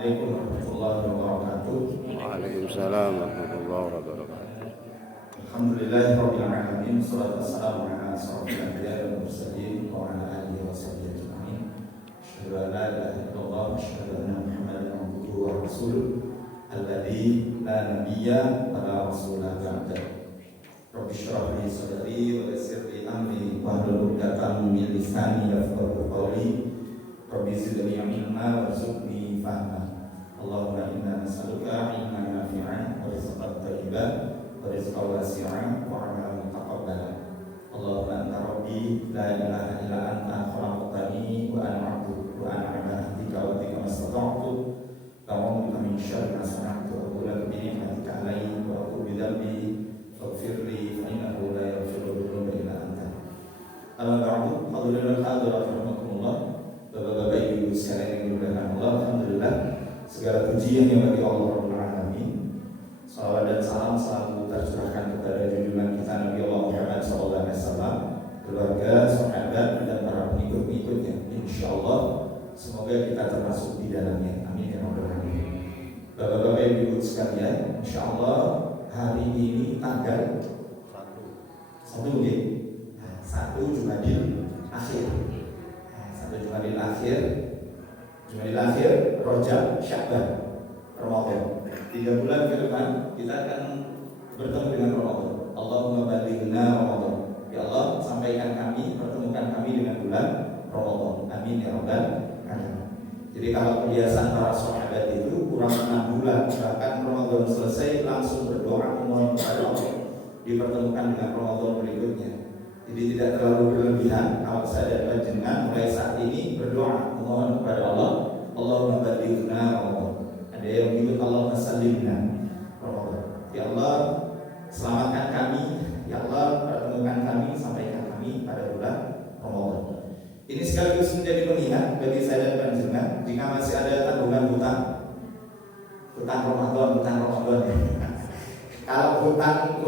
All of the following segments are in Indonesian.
Assalamualaikum warahmatullahi wabarakatuh. Waalaikumsalam warahmatullahi wabarakatuh. Alhamdulillahirabbil alamin. Wassalatu wassalamu ala asyrofil anbiya'i wal mursalin wa ala alihi wa sahbihi ajma'in. Asyhadu an la ilaha illallah wa asyhadu anna Muhammadan abduhu wa rasuluh alladzi la nabiyya wa la rasula ba'dahu. Rabbi shrah li sadri wa yassir li amri wahlul 'uqdatam min lisani yafqahu qawli. Rabbi zidni ilma warzuqni fahma. Allahumma inna nas'aluka ilman nafi'an wa rizqan thayyiban wa rizqan wasi'an wa 'amalan mutaqabbalan. Allahumma anta rabbi la ilaha illa anta khalaqtani wa ana 'abduka wa ana 'ala ahdika wa bika mastata'tu. A'udzu min syarri ma sana'tu wa aqulu bi ni'matika 'alayya wa aqulu bi dhanbi faghfir li fa innahu la yaghfiru dhunuba illa anta. Amma ba'du, hadirin hadirat rahimakumullah. Bapak-bapak, ibu-ibu sekalian yang dimuliakan Allah, alhamdulillah segala puji hanya bagi Allah Rabbul Alamin. Salawat dan salam selalu tercurahkan kepada junjungan kita Nabi Allah Muhammad SAW, keluarga, sahabat dan para pengikut-pengikutnya. Insyaallah semoga kita termasuk di dalamnya. Amin ya rabbal alamin. Bapak-bapak, ibu-ibu sekalian, insyaallah hari ini tanggal 1 Jumadil Akhir. Jumadil akhir, Rajab, Sya'ban, Ramadan. 3 bulan ke depan kita akan bertemu dengan Ramadan. Allahumma balighna Ramadan. Ya Allah, sampaikan kami, pertemukan kami dengan bulan Ramadan. Amin ya rabbal alamin. Jadi kalau kebiasaan para sahabat itu kurang 6 bulan, bahkan Ramadan selesai langsung berdoa memohon kepada Allah dipertemukan dengan Ramadan berikutnya. Jadi tidak terlalu berlebihan kalau saya dan panjenengan mulai saat ini berdoa memohon kepada Allah, Allahumma balighna Ramadan. Ada yang menyebut Allahumma sallimna Ramadan. Ya Allah, selamatkan kami, ya Allah, pertemukan kami, sampaikan kami pada bulan Ramadan. Ini sekaligus menjadi pengingat bagi saya dan panjenengan jika masih ada tanggungan hutang Ramadan. Kalau hutang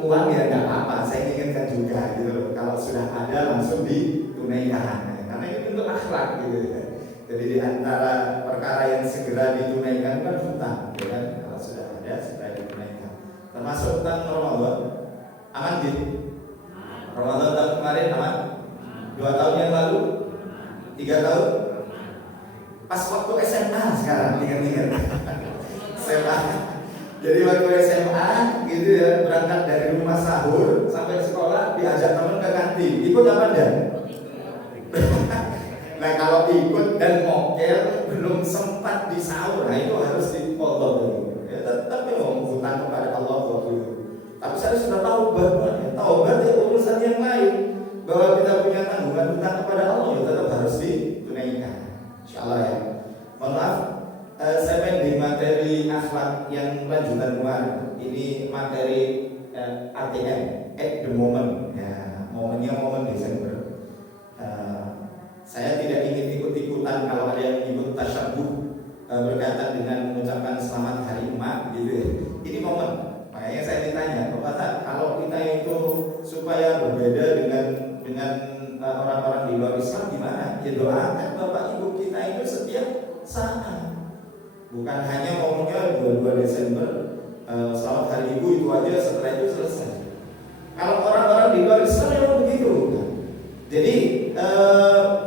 uang ya nggak apa-apa, saya inginkan juga gitu. Kalau sudah ada langsung ditunaikan, karena itu bentuk akhlak gitu ya. Jadi di antara perkara yang segera ditunaikan kan hutang, ya kan? Kalau sudah ada segera ditunaikan. Termasuk hutang Ramadan, aman gitu. Ramadan tahun kemarin aman, 2 tahun yang lalu, 3 tahun. Pas waktu SMA sekarang ingat-ingat SMA. Jadi waktu SMA gitu ya, berangkat dari rumah sahur sampai sekolah diajak teman ke kantin. Ikut apa enggak? Nah kalau ikut dan mokel belum sempat di sahur, nah itu harus dipotong dulu. Ya tetap ya hutang kepada Allah waktu itu. Tapi saya sudah tahu bahwa taubat itu urusan yang lain. Bahwa kita punya tanggungan hutang kepada Allah, ya tetap harus ditunaikan. Insyaallah ya. Mohon maaf. Saya main di materi akhlak yang lanjutan kemarin. Ini materi ATM, at the moment. Ya, momennya momen Desember. Saya tidak ingin ikut-ikutan kalau ada yang ikut tasyabuh berkaitan dengan mengucapkan selamat hari emak gitu ya. Ini momen. Makanya saya ditanya, Pak Ustaz, kalau kita itu supaya berbeda dengan orang-orang di luar Islam gimana? Ya doakan Bapak Ibu kita itu setiap saat. Bukan hanya ngomongnya 22 Desember selamat hari ibu itu aja, setelah itu selesai. Kalau orang-orang di luar Islam memang begitu. Jadi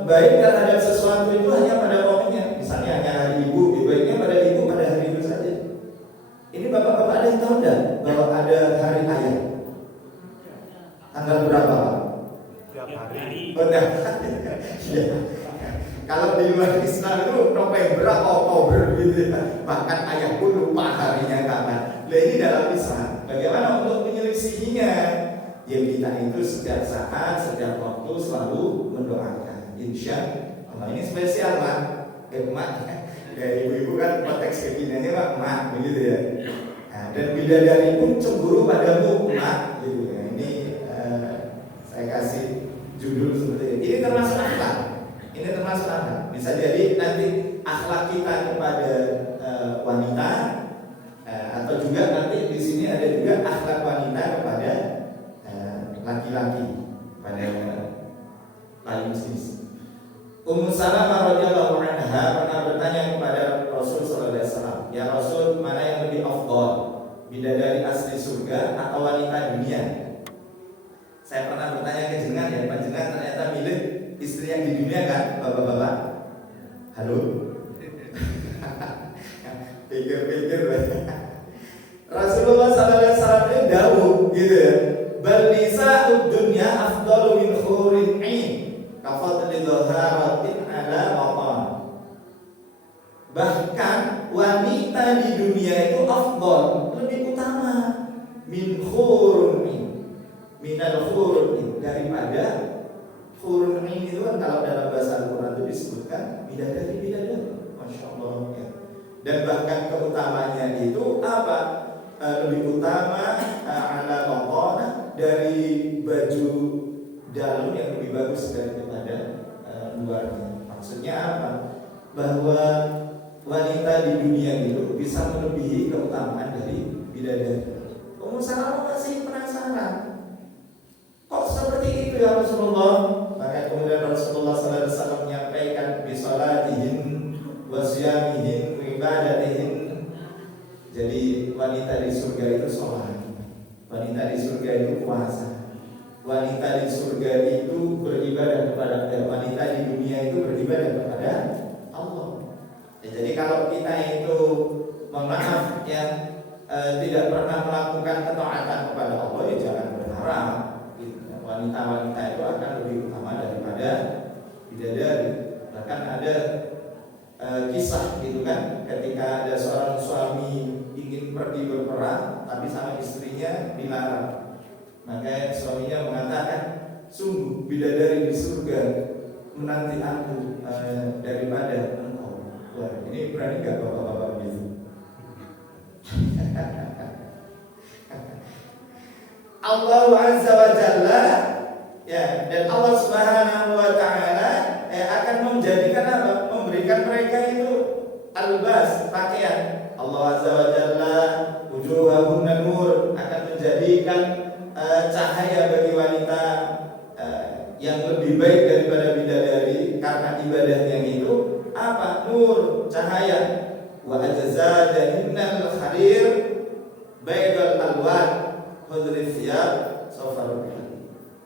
baik terhadap sesuatu itu hanya pada momennya. Misalnya hanya hari ibu, baiknya pada ibu pada hari itu saja. Ini bapak-bapak ada yang tahu enggak bahwa ada hari ayah? Tanggal berapa? Tiap hari. Benar. Iya. Kalau di luar Islam itu November, Oktober gitu ya. Bahkan ayah pun lupa harinya kapan. Nah ini dalam Islam, bagaimana untuk menyelisihinya? Ya kita itu setiap saat, setiap waktu selalu mendoakan. Insya Allah ini spesial mak, emak. Ya ibu-ibu kan konteks kekinannya mak begitu ya. Nah, dan bidadari pun cemburu padamu mak gitu ya. Ini saya kasih judul seperti ini. Ini termasuk akhlak. Ini termasuk akhlak. Bisa jadi nanti akhlak kita kepada wanita atau juga nanti di sini ada juga akhlak wanita kepada laki-laki, pada lain jenis. Ummu Salamah radhiyallahu anha pernah bertanya kepada Rasul sallallahu Pikir-pikir. Rasulullah SAW ini dawuh gitu ya. Bal nisa'ud dunya afdalu min hurin 'ain. Kafadli dhaharatin ala watan. Bahkan wanita di dunia itu afdal, lebih utama min hurun 'ain. Minal hurun 'ain, daripada hurun 'ain itu kan kalau dalam bahasa Al-Qur'an itu disebutkan bidadari. Masya Allah ya. Dan bahkan keutamanya itu apa? Lebih utama ala waqana, dari baju dalam yang lebih bagus daripada luarnya. Maksudnya apa? Bahwa wanita di dunia itu bisa melebihi keutamaan dari bidadari. Ummu Salamah masih penasaran, kok seperti itu ya Rasulullah? Maka kemudian Rasulullah SAW menyampaikan bisolatihin wasyamihin ibadatihin. Jadi wanita di surga itu sholat, wanita di surga itu puasa, wanita di surga itu beribadah kepada wanita di dunia itu beribadah kepada Allah. Ya, jadi kalau kita itu maaf ya tidak pernah melakukan ketaatan kepada Allah, ya jangan berharap wanita-wanita itu akan lebih utama daripada bidadari. Bahkan ada kisah gitu kan, ketika ada seorang suami ingin pergi berperang tapi sama istrinya dilarang, maka suaminya mengatakan, sungguh bidadari di surga menanti aku daripada engkau. Wah, ini berani gak bapak-bapak begitu? Allah Azza wa Jalla ya, dan Allah Subhanahu wa Ta'ala akan menjadikan apa? Memberikan mereka itu albas, pakaian. Allah Azza wa Jalla wujuhahunna nur, akan menjadikan cahaya bagi wanita yang lebih baik daripada bidadari, karena ibadahnya itu apa? Nur, cahaya. Wa ajzadahinnal kharir baydal alwan khudri thiyab safarul,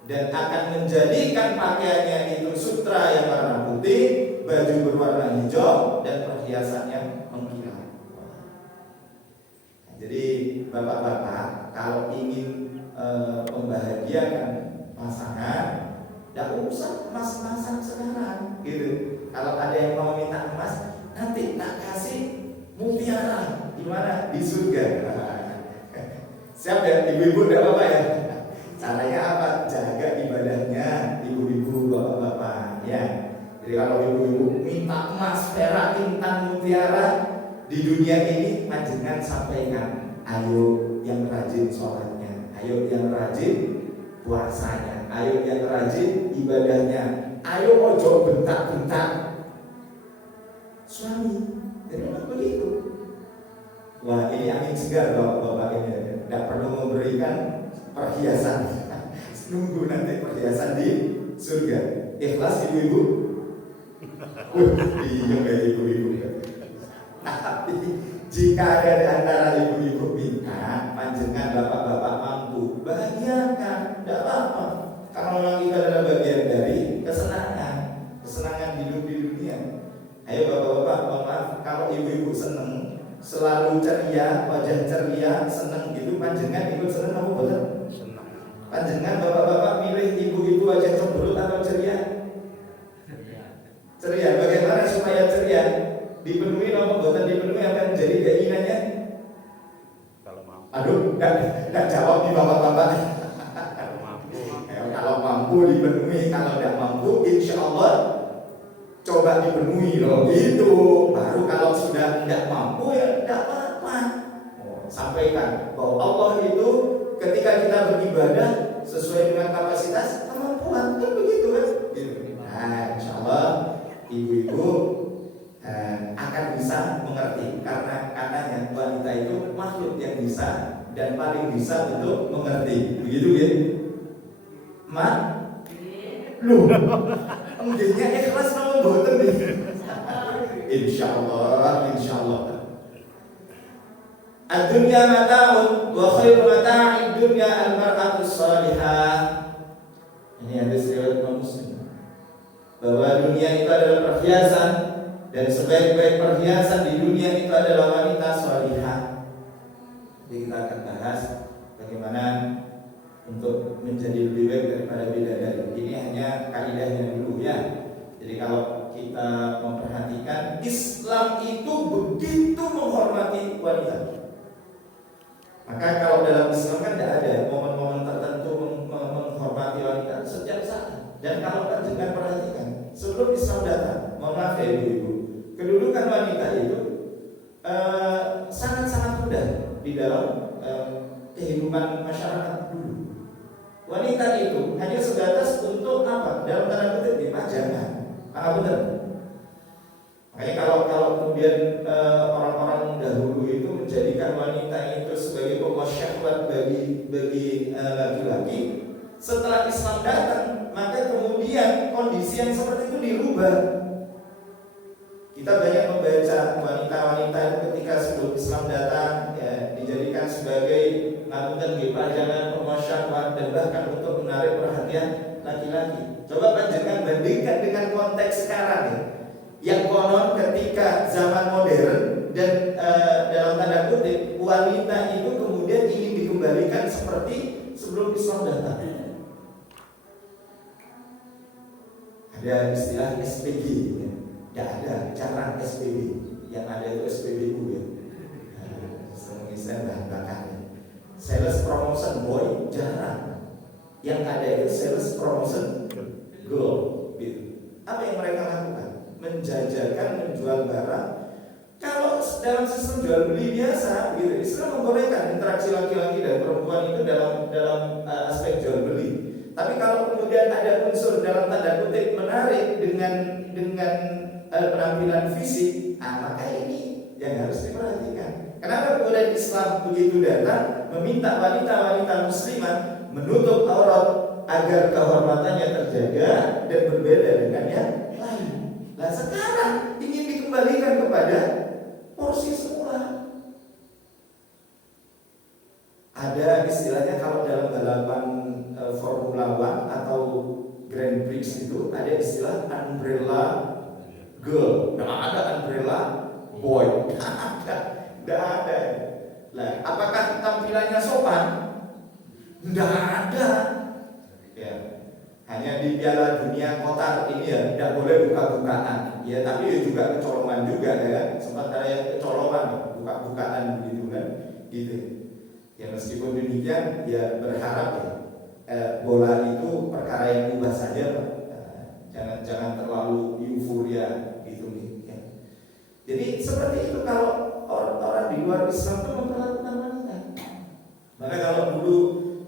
dan akan menjadikan pakaiannya itu sutra yang warna putih, baju berwarna hijau, dan perhiasannya mengkilat. Jadi bapak-bapak kalau ingin membahagiakan pasangan, tidak usah emas-emasan sekarang, gitu. Kalau ada yang mau minta emas, nanti tak kasih mutiara di mana? Di surga. Siap ya, ibu-ibu tidak apa-apa ya. Caranya apa? Jaga ibadahnya ibu-ibu, bapak-bapak ya. Jadi kalau ibu-ibu minta emas, perak, intan, mutiara di dunia ini, jangan sampaikan. Ayo yang rajin sholatnya, ayo yang rajin puasanya, ayo yang rajin ibadahnya, ayo ojo bentak-bentak suami. Jadi memang begitu. Wah, ini angin segar bapak-bapak ini. Tidak perlu memberikan perhiasan. Nunggu nanti perhiasan di surga. Ikhlas ibu-ibu? Iya kayak ibu-ibu. Tapi jika ada di antara ibu-ibu minta, panjenengan bapak-bapak mampu, bahagiakan, tidak apa-apa. Kalau memang itu adalah bagian dari kesenangan hidup di dunia. Ayo bapak-bapak, mohon maaf, kalau ibu-ibu seneng, selalu ceria, wajah ceria, seneng gitu, panjenengan ikut seneng apa betul? Senang. Panjenengan bapak-bapak milih ibu-ibu wajah cemberut atau ceria? Ceria. Bagaimana supaya ceria? Dipenuhi atau bukan dipenuhi, apa yang menjadi keinginannya? Kalau mampu. Aduh, enggak jawab nih bapak-bapak. Kalau mampu. Kalau mampu dipenuhi, kalau tidak mampu, insya Allah coba dipenuhi loh. Itu baru. Kalau sudah tidak mampu ya tidak apa-apa. Sampaikan bahwa Allah itu ketika kita beribadah sesuai dengan kapasitas kemampuan, kan begitu kan? Nah, insya Allah ibu-ibu akan bisa mengerti, karena katanya wanita itu makhluk yang bisa dan paling bisa untuk mengerti. Begitu ya? Mak? Lu? Enggaknya ikhlas nama boten nih. Insyaallah. Ad-dunya mata'un wa khairu mata'id dunya al-mar'atus salihah. Ini hadis riwayat Muslim. Bahwa dunia itu adalah perhiasan Dan sebaik-baik perhiasan di dunia itu adalah wanita sholihah. Jadi kita akan bahas bagaimana untuk menjadi lebih baik daripada bidadari. Ini hanya kaidahnya dulu ya. Jadi kalau kita memperhatikan, Islam itu begitu menghormati wanita. Maka kalau dalam Islam kan tidak ada momen-momen tertentu menghormati wanita setiap saat. Dan kalau kan jangan perhatikan, sebelum Islam datang, mohon maaf ya ibu-ibu, kedudukan wanita itu sangat-sangat mudah di dalam kehidupan masyarakat dulu. Wanita itu hanya sebatas untuk apa? Dalam tanda kutip dipajangan. Benar. Makanya kalau kemudian orang-orang dahulu itu menjadikan wanita itu sebagai pokok syahwat bagi laki-laki, setelah Islam datang, maka kemudian kondisi yang seperti itu dirubah. Kita banyak membaca wanita-wanita itu ketika sebelum Islam datang ya, dijadikan sebagai ngapunten pajangan pokok syahwat dan bahkan untuk menarik perhatian laki-laki. Coba panjenengan bandingkan dengan konteks sekarang ya. Yang konon ketika zaman modern dan dalam tanda kutip wanita itu kemudian ingin dikembalikan seperti sebelum Islam datang. Ada istilah SPG ya. Tidak ada, jarang SPB. Yang ada itu SPBU ya. Mungkin saya bahkan sales promotion boy jarang. Yang ada itu sales promotion girl gitu. Apa yang mereka lakukan? Menjajakan, menjual barang. Kalau dalam sistem jual beli biasa gitu, Islam membolehkan interaksi laki-laki dan perempuan itu dalam aspek jual beli. Tapi kalau kemudian ada unsur dalam tanda kutip menarik dengan penampilan fisik, maka ini yang harus diperhatikan. Kenapa kemudian Islam begitu datang meminta wanita-wanita muslimah menutup aurat agar kehormatannya terjaga dan berbeda dengan yang lain. Nah sekarang ingin dikembalikan kepada porsi semula. Ada istilahnya kalau dalam balapan Formula One atau Grand Prix itu ada istilah umbrella girl. Tidak ada umbrella boy. Tidak ada. Nah, apakah tampilannya sopan? Tidak ada. Ya, hanya di Piala Dunia Qatar ini ya tidak boleh buka-bukaan. Ya, tapi ya juga kecolongan juga ya. Sempat ada yang kecolongan, buka-bukaan begitu kan, gitu. Ya meskipun demikian, ya berharap ya bola itu perkara yang mubah saja, Pak. Jangan terlalu euforia gitu nih. Ya. Jadi seperti itu kalau orang di luar Islam itu memperlakukan wanita. Maka kalau dulu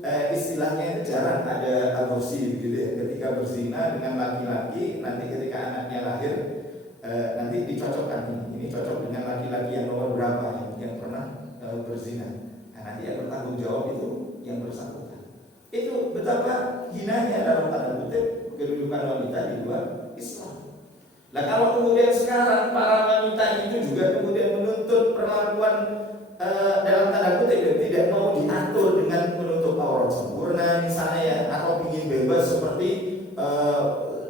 istilahnya jarang ada aborsi gitu ya. Ketika berzina dengan laki-laki, nanti ketika anaknya lahir nanti dicocokkan ini cocok dengan laki-laki yang nomor berapa yang pernah berzina. Nah, nanti yang bertanggung jawab itu yang bersangkutan. Itu betapa hinanya dalam tanda kutip kedudukan wanita di luar Islam. Nah kalau kemudian sekarang para wanita itu juga kemudian menuntut perlakuan dalam tanda kutip ya, tidak mau diatur dengan menutup aurat sempurna misalnya ya, atau ingin bebas seperti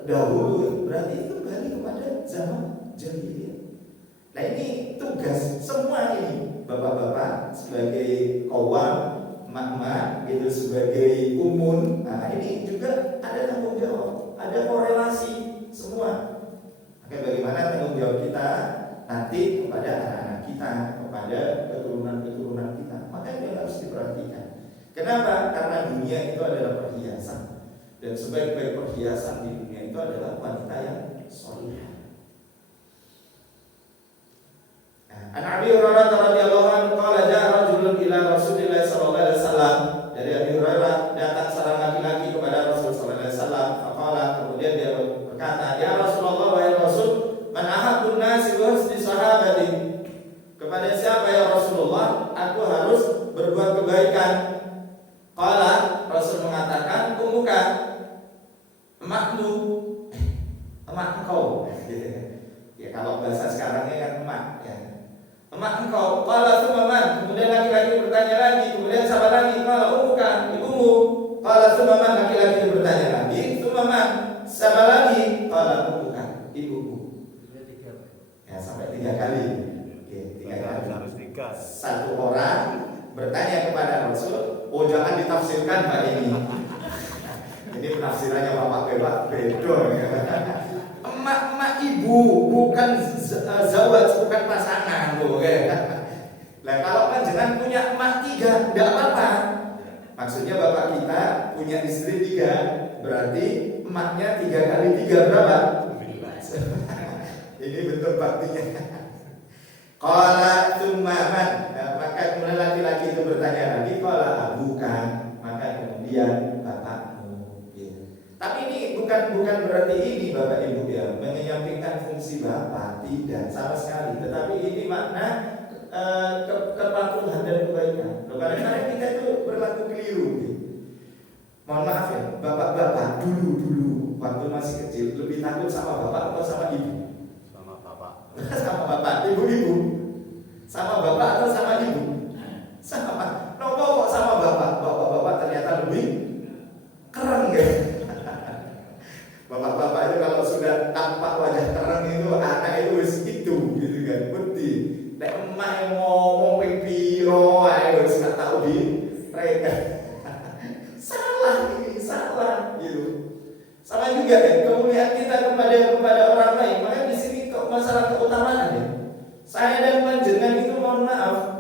dahulu, berarti itu kembali kepada zaman jahiliyah. Nah ini tugas semua ini bapak-bapak sebagai kaum mak-mak itu sebagai umun. Nah ini juga ada tanggung jawab, ada korelasi semua. Oke, bagaimana tanggung jawab kita nanti kepada anak-anak kita, kepada keturunan-keturunan kita. Maka itu harus diperhatikan. Kenapa? Karena dunia itu adalah perhiasan, dan sebaik-baik perhiasan di dunia itu adalah wanita yang sholihah. An Abi Hurairah radhiyallahu anhu qala ja'a rajulun ila Rasulillah sallallahu alaihi wasallam. Dari Abi Hurairah datang seorang laki-laki kepada Rasul sallallahu alaihi wasallam. Faqala, kemudian dia berkata, "Ya Rasulullah, wahai Rasul, man ahabbun nasi wa husni sahabati?" Kepada siapa ya Rasulullah aku harus berbuat kebaikan? Qala, Rasul mengatakan, "Ummuka." Emakmu. Emak engkau. Ya kalau bahasa sekarangnya kan emak ya. Emak engkau. Qala tsumman. Kemudian laki-laki bertanya lagi. Kemudian siapa lagi? Qala ummuka, ibumu. Qala tsumman. Laki-laki bertanya lagi. Tsumman. Siapa lagi? Qala ummuka, ibumu. Ya, Satu orang bertanya kepada Rasul, oh jangan ditafsirkan Pak ini. Ini penafsirannya Bapak Bebak bedo ya. Emak ibu, bukan zawaj, bukan pasangan loh ya. Nah kalau panjenengan punya emak 3, tidak apa-apa. Maksudnya bapak kita punya istri 3, berarti emaknya 3 kali 3 berapa? Ini bentuk baktinya. Qala tsumma, maka kemudian laki-laki itu bertanya lagi, qala abuka, maka kemudian bapakmu. Ya. Tapi ini bukan berarti ini Bapak Ibu ya menyampingkan fungsi bapak, tidak sama sekali. Tetapi ini makna kepatuhan dan kebaikan. Kadang-kadang kita itu berlaku keliru. Gitu. Mohon maaf ya, bapak-bapak dulu waktu masih kecil lebih takut sama bapak atau sama ibu? Sama bapak. Sama bapak, ibu-ibu. Sama bapak atau sama ibu? Sama. Kenapa kok sama bapak? Bapak-bapak ternyata lebih keren ya. Bapak-bapak itu kalau sudah tampak wajah keren itu anak itu wis itu gitu kan. Bukti. Nek emak yang ngomong ping piro ae wis gak tau di mereka. Salah gitu. Sama juga ya kemuliaan kita kepada orang lain. Makanya di sini kok masalah keutamaan ya. Saya dan panjenengan itu mohon maaf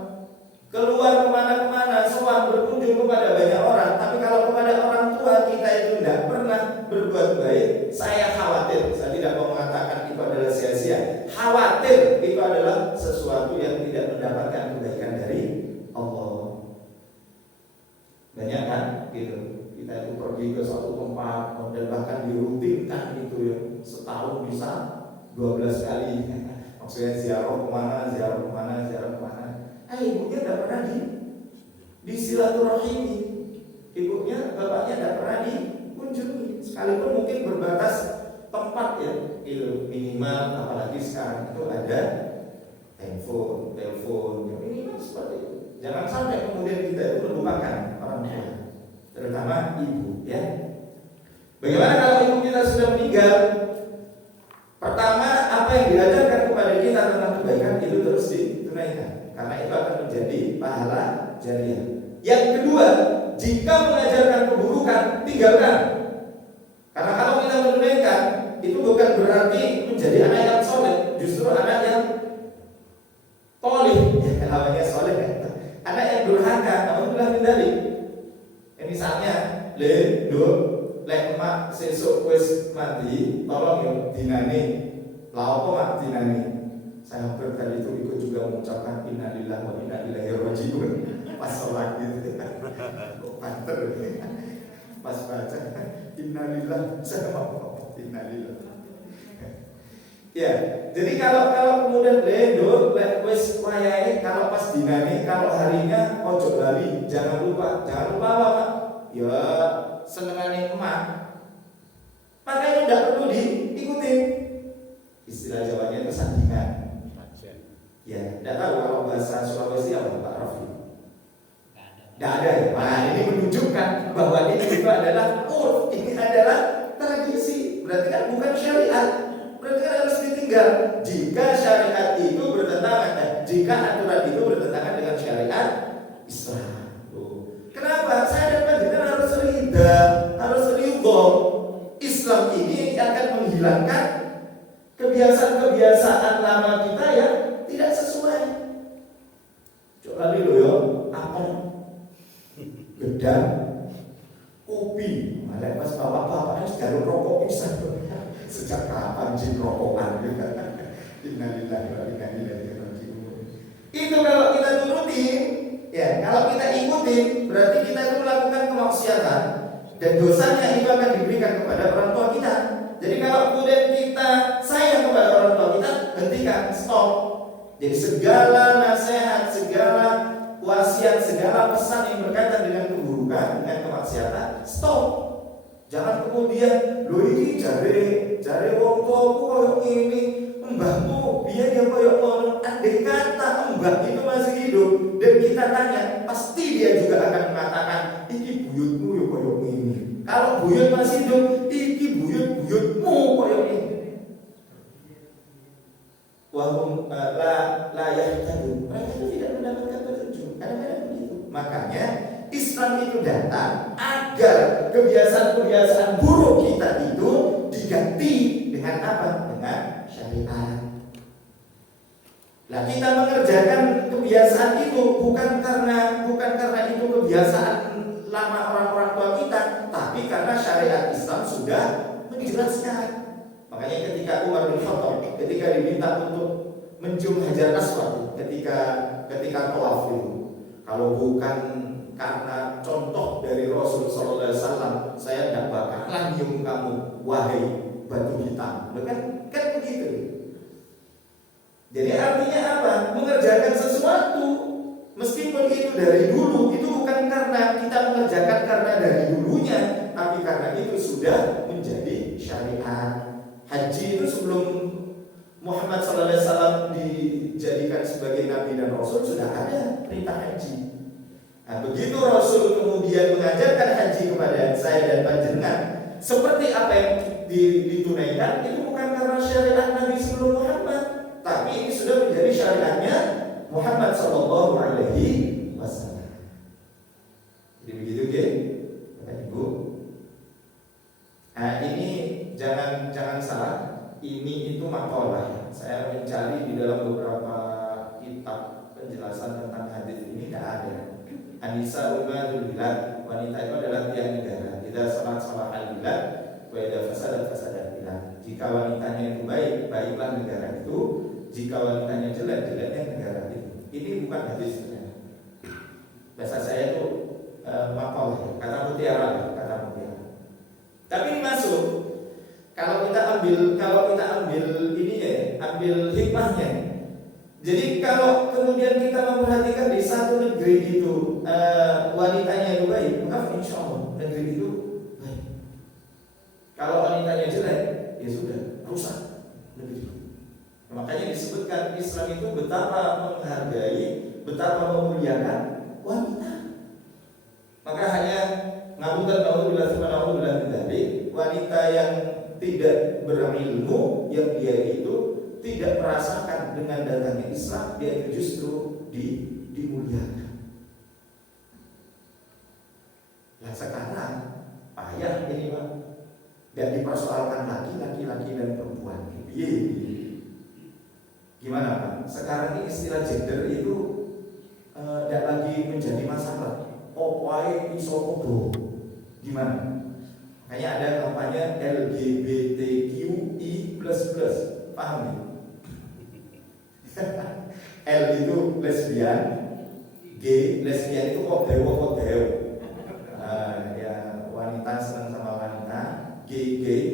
keluar kemana-mana, soal berkunjung kepada banyak orang. Tapi kalau kepada orang tua kita itu tidak pernah berbuat baik, saya khawatir. Saya tidak mau mengatakan itu adalah sia-sia. Khawatir itu adalah sesuatu yang tidak mendapatkan kebaikan dari Allah. Banyak kan gitu. Kita itu pergi ke suatu tempat dan bahkan dirutinkan itu ya setahun bisa 12 kali. Maksudnya ziarah kemana. Ibunya tidak pernah di silaturahimi. Ibunya, bapaknya tidak pernah dikunjungi. Sekalipun mungkin berbatas tempat ya, itu minimal. Apalagi sekarang itu ada telepon ya, minimal seperti itu. Jangan sampai kemudian kita itu melupakan orang tua, terutama ibu ya. Bagaimana kalau ibu kita sudah meninggal? Pertama, apa yang diajarkan kepada kita tentang kebaikan itu terus ditunaikan, karena itu akan menjadi pahala jariah. Yang kedua, jika mengajarkan keburukan, tinggalkan. Karena kalau kita menunaikan, itu bukan berarti menjadi anak yang soleh, justru anak yang tolih, namanya soleh, anak yang durhaka. Alhamdulillah min dzalik. Misalnya, lek emak sesuk wis mati, tolong ya dinane. Lah apa mak dinane? Saya hampir tadi itu ikut juga mengucapkan innalillahi wa inna ilaihi rajiun pas sholat gitu. Kok panter. Pas baca innalillahi saya mau innalillahi. Ya, jadi kalau kemudian lek wis wayahe kalau pas dinane, kalau harinya ojo lali, jangan lupa apa Pak? Ya senengane emak. Makanya tidak perlu diikuti. Istilah Jawanya itu sandingan. Ya, tidak tahu kalau bahasa Sulawesi apa Pak Rafi? Tidak ada ya. Nah, ini menunjukkan bahwa ini itu adalah ini adalah tradisi. Berarti kan bukan syariat. Berarti kan harus ditinggal. Jika syariat itu bertentangan, jika aturan itu bertentangan dengan syariat Islam. Kenapa? Saya dan panjenengan harus ridha, harus ridho. Islam ini akan menghilangkan kebiasaan-kebiasaan lama kita yang tidak sesuai. Coba dulu ya, apel, gedang, kopi. Malah pas bapak-bapaknya sekarang rokok bisa. Sejak kapan jin rokokan? Innalillahi wa inna ilaihi raji'un. Itu kalau kita turutin. Ya, kalau kita ikutin berarti kita itu melakukan kemaksiatan dan dosanya itu akan diberikan kepada orang tua kita. Jadi kalau kemudian kita sayang kepada orang tua kita, hentikan, stop. Jadi segala nasihat, segala wasiat, segala pesan yang berkaitan dengan keburukan, dengan kemaksiatan, stop. Jangan kemudian lo ini cari wong tuaku koyo ini, mbahmu biar dia koyo ngono. Andai kata mbah itu masih hidup dan kita tanya, pasti dia juga akan mengatakan, iki buyutmu yo koyo ini. Kalau buyut masih hidup, iki buyutmu koyo ini. Wahum la yahtadun. Mereka itu tidak mendapatkan Makanya Islam itu datang agar kebiasaan-kebiasaan buruk kita itu diganti dengan apa? Dengan syariat. Nah, kita mengerjakan kebiasaan itu bukan karena itu kebiasaan lama orang-orang tua kita, tapi karena syariat Islam sudah menjelaskan. Makanya ketika Umar bin Khattab ketika diminta untuk mencium Hajar Aswad ketika tawaf itu, kalau bukan karena contoh dari Rasul sallallahu alaihi wasallam, saya tidak bakalan nyium kamu wahai batu hitam. Kan begitu. Jadi artinya apa? Mengerjakan sesuatu meskipun itu dari dulu, itu bukan karena kita mengerjakan karena dari dulunya, tapi karena itu sudah menjadi syariat. Haji itu sebelum Muhammad sallallahu alaihi wasallam dijadikan sebagai nabi dan rasul sudah ada perintah haji. Nah, begitu Rasul kemudian mengajarkan haji kepada saya dan panjenengan, seperti apa yang ditunaikan itu bukan karena syariat Nabi sebelum Muhammad, tapi ini sudah menjadi syariatnya Muhammad sallallahu alaihi wasallam. Jadi begitu, Bapak Ibu. Nah, ini jangan salah, ini itu makalah. Saya mencari di dalam beberapa kitab penjelasan tentang hadis ini tidak ada. Anisa umadul bilad, wanita itu adalah tiang negara. Tidak salah al-bilad, wa idza fasadat bilad. Jika wanitanya itu baik, baiklah negara itu. Jika wanitanya jelek, jeleknya negara itu. Ini bukan hadis sebenarnya. Bahasa saya itu maqal, kata mutiara. Tapi ini masuk. Kalau kita ambil ini ya, ambil hikmahnya. Jadi kalau kemudian kita memperhatikan di satu negeri itu wanitanya itu baik, maka insya Allah negeri itu baik. Kalau wanitanya jelek, ya sudah rusak negeri. Makanya disebutkan Islam itu betapa menghargai, betapa memuliakan wanita. Maka hanya wanita yang tidak berilmu, yang dia itu tidak merasakan dengan datangnya Islam, dia itu justru dimuliakan. Nah sekarang payah ini Pak, tidak dipersoalkan laki-laki dan perempuan. Gimana Pak? Sekarang ini istilah gender itu tidak lagi menjadi masalah. Wae iso podo. Gimana? Hanya ada kampanye LGBTQI++, paham ya? L itu lesbian, G lesbian itu kodeo. Ya wanita senang sama wanita, G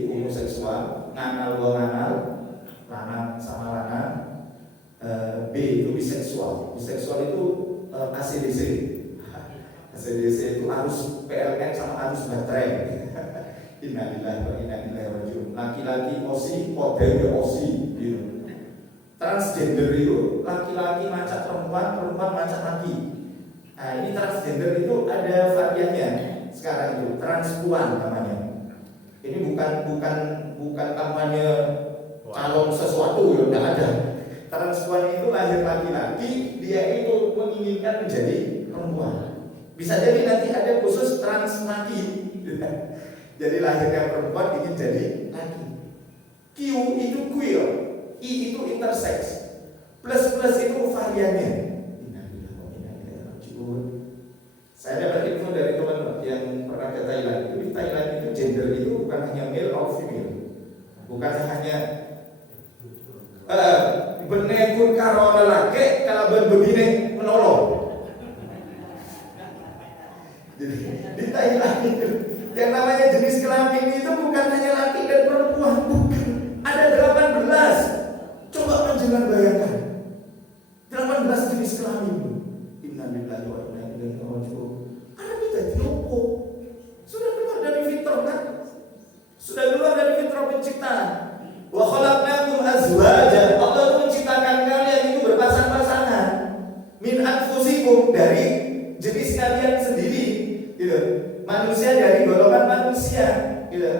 homoseksual, nganal lanang sama lanang, B itu biseksual. Biseksual itu ACDC. ACDC itu arus PLN sama arus baterai. Innalillahi wa inna ilaihi raji'un. Laki-laki osi, kodeo osi gitu. Transgender itu laki-laki macak perempuan, perempuan macak laki. Nah ini transgender itu ada variannya. Sekarang itu transpuan namanya. Ini bukan kampanye calon sesuatu ya, tidak ada. Transpuan itu lahir laki-laki, dia itu menginginkan menjadi perempuan. Bisa jadi nanti ada khusus trans laki. Jadi lahirnya perempuan ingin jadi laki. Q itu queer, I itu intersex, plus itu variannya. Saya dapat info dari teman yang pernah ke Thailand. Di Thailand itu gender itu bukan hanya male or female, bukan hanya benekun karo lelaki kalau berbini menolong. Jadi di Thailand itu yang namanya jenis kelamin itu bukan hanya laki dan perempuan, bukan. Ada 18. Coba panjenengan bayangkan. 18 jenis kelamin. Innalillahi wa inna ilaihi raji'un. Karena kita diopo. Sudah keluar dari fitrah kan? Sudah keluar dari fitrah penciptaan. Wa khalaqnakum azwajan. Allah itu menciptakan kalian itu berpasang-pasangan. Min anfusikum, dari jenis kalian sendiri. Gitu. Manusia dari golongan manusia, gitu.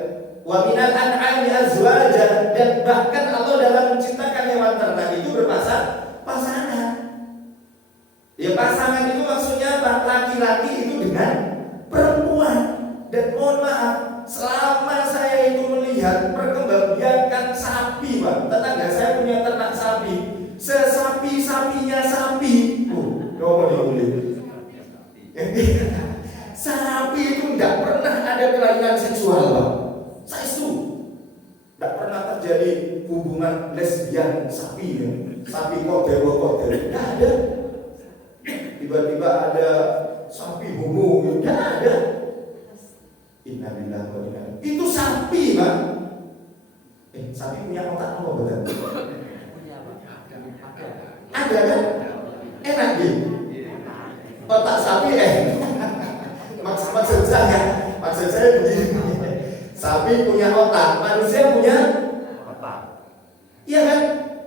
Wa minal an'ami azwaja, dan bahkan Allah dalam menciptakan hewan ternak itu berpasangan. Ya pasangan itu maksudnya apa? Laki laki-laki itu dengan perempuan. Dan mohon maaf, selama saya itu melihat perkembangbiakan sapi, Pak, tetangga saya punya ternak sapi, sesapi-sapinya sapi. Ngomong ya boleh. Sapi itu nggak pernah ada kelainan seksual, Pak. Saya itu nggak pernah terjadi hubungan lesbian sapi, ya. Sapi kodel, nggak ada. Tiba-tiba ada sapi homo, nggak ada. Innalillahi wa inna ilaihi raji'un. Itu sapi, Pak. Sapi punya otak apa betul? Ada kan? Enak gitu. Otak sapi maksud saya begini. Sapi punya otak, manusia punya otak. Iya kan?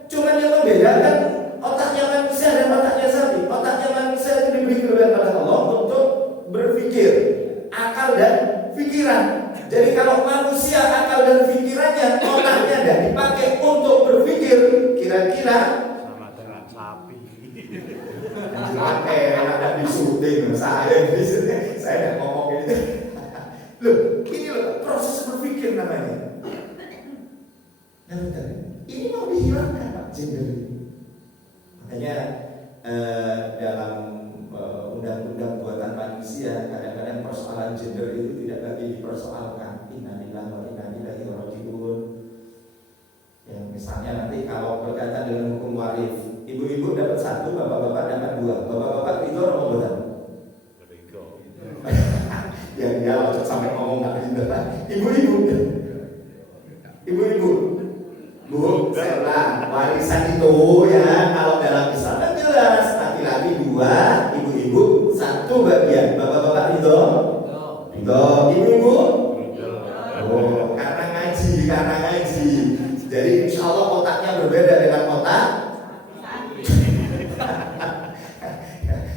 Cuman yang membedakan otaknya manusia dan otaknya sapi. Otaknya manusia itu diberi kelebihan oleh Allah untuk berpikir, akal dan pikiran. Jadi kalau manusia akal dan pikirannya, otaknya tidak dipakai untuk berpikir, kira-kira Sama dengan sapi. ada di syuting saya tidak ngomong gitu. Loh, ini loh proses berpikir namanya. Ini mau dihilangkan, Pak, gender ini. Makanya dalam undang-undang buatan manusia kadang-kadang persoalan gender itu tidak lagi dipersoalkan. Innalillahi wa inna ilaihi raji'un. Ya, misalnya nanti kalau berkaitan dengan hukum waris, ibu-ibu dapat 1, bapak-bapak dapat 2. Bapak-bapak itu orang bukan? Berigo. Ya dia sampai ngomong nggak gitu. Ibu-ibu, Bu, setelah warisan itu ya kalau dalam Islam kan jelas laki-laki 2, ibu-ibu 1 bagian. Bapak-bapak itu, ibu-ibu. Oh, karena ngaji. Jadi insya Allah otaknya berbeda dengan otak.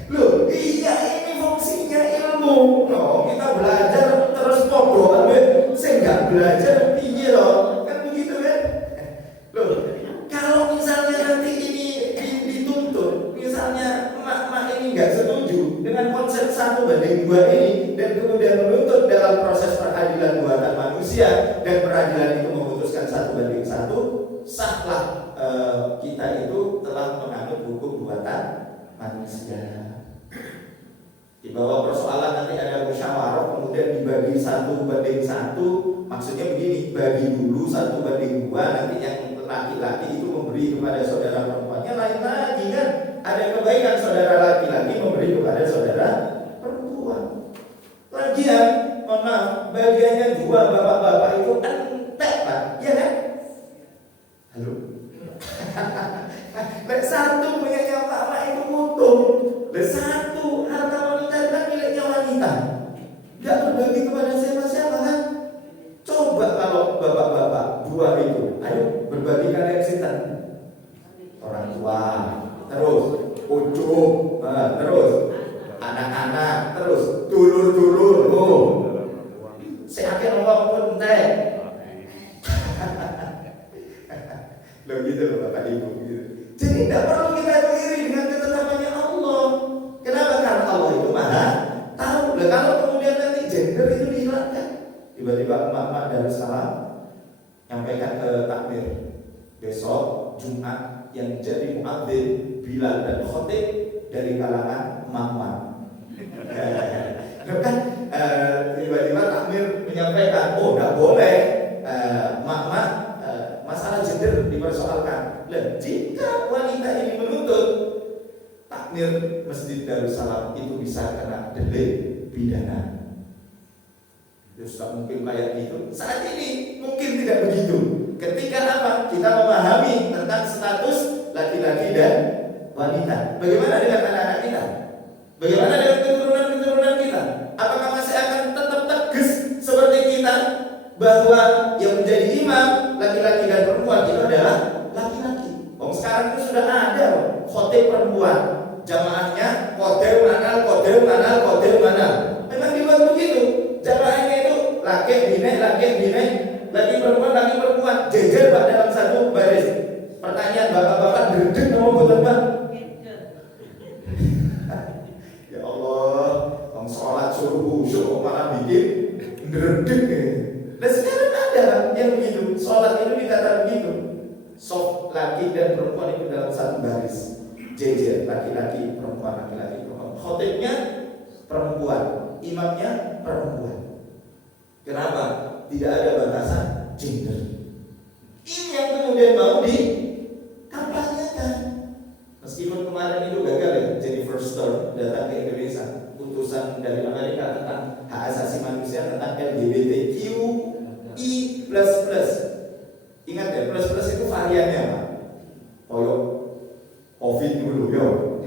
Loh, iya ini fungsinya ilmu. Oh, kita belajar terus podo, saya nggak belajar piye loh, kan begitu kan? Loh, kalau misalnya nanti ini dituntut, misalnya emak-emak ini nggak setuju dengan konsep 1:2 ini dan kemudian menuntut dalam proses peradilan buatan manusia dan peradilan itu memutuskan 1:1, sahlah kita itu telah menganut hukum buatan manusia. Di bawah persoalan nanti ada musyawarah kemudian dibagi 1:1, maksudnya begini, bagi dulu 1:2, nanti yang laki-laki itu memberi kepada saudara perempuannya, lain lagi kan, ada kebaikan saudara laki-laki memberi kepada saudara perempuan. Lagian, mohon maaf, bagiannya 2 bapak-bapak itu entek, Pak, iya kan? Halo? Lek 1 punyanya emak-emak itu untung. Lek 1 harta wanita kan miliknya wanita. Tidak berbagi kepada siapa-siapa kan? Coba kalau bapak-bapak 2 itu, ayo berbagi kalian sinten? Orang tua, terus ujung, terus anak-anak, terus dulur-dulur. Saya akan ngomong pun entek. Loh gitu loh Bapak Ibu gitu. Jadi tidak perlu kita iri dengan ketetapannya Allah. Kenapa? Karena Allah itu maha tahu. Nah, kalau kemudian nanti gender itu dihilangkan, tiba-tiba emak-emak Darussalam nyampaikan ke takmir besok Jumat yang jadi muadzin Bilal dan khotib dari kalangan emak-emak. Kan tiba-tiba takmir menyampaikan, oh tidak boleh emak-emak masalah gender dipersoalkan. Lah, jika wanita ini menuntut, takmir Masjid Darussalam itu bisa kena delik pidana. Ya sudah mungkin kayak gitu. Saat ini mungkin tidak begitu. Ketika apa? Kita memahami tentang status laki-laki dan wanita. Bagaimana dengan anak-anak kita? Bagaimana dengan keturunan-keturunan kita? Apakah masih akan tetap tegas seperti kita bahwa yang menjadi imam laki-laki dan perempuan itu adalah laki-laki? Sekarang itu sudah ada khotib perempuan, jamaahnya kodel mana. Memang dibuat begitu. Jamaahnya itu laki bine, laki perempuan, jejer Pak dalam satu baris. Pertanyaan bapak-bapak derdek nomor betul Pak. Ya Allah, khusyuk malah bikin ngedek ya. Dan sekarang ada yang begitu, sholat itu ditata begitu. Soft laki dan perempuan itu dalam satu baris, jejer, laki-laki, perempuan, laki-laki, perempuan. Khotibnya perempuan, imamnya perempuan. Kenapa? Tidak ada batasan gender. Ini yang kemudian mau dikampanyekan. Meskipun kemarin itu gagal ya, Jennifer Stone datang ke Indonesia, utusan dari Amerika tentang hak asasi manusia, tentang LGBTQI++. Ingat ya, plus itu variannya Pak. Koyo COVID dulu yo.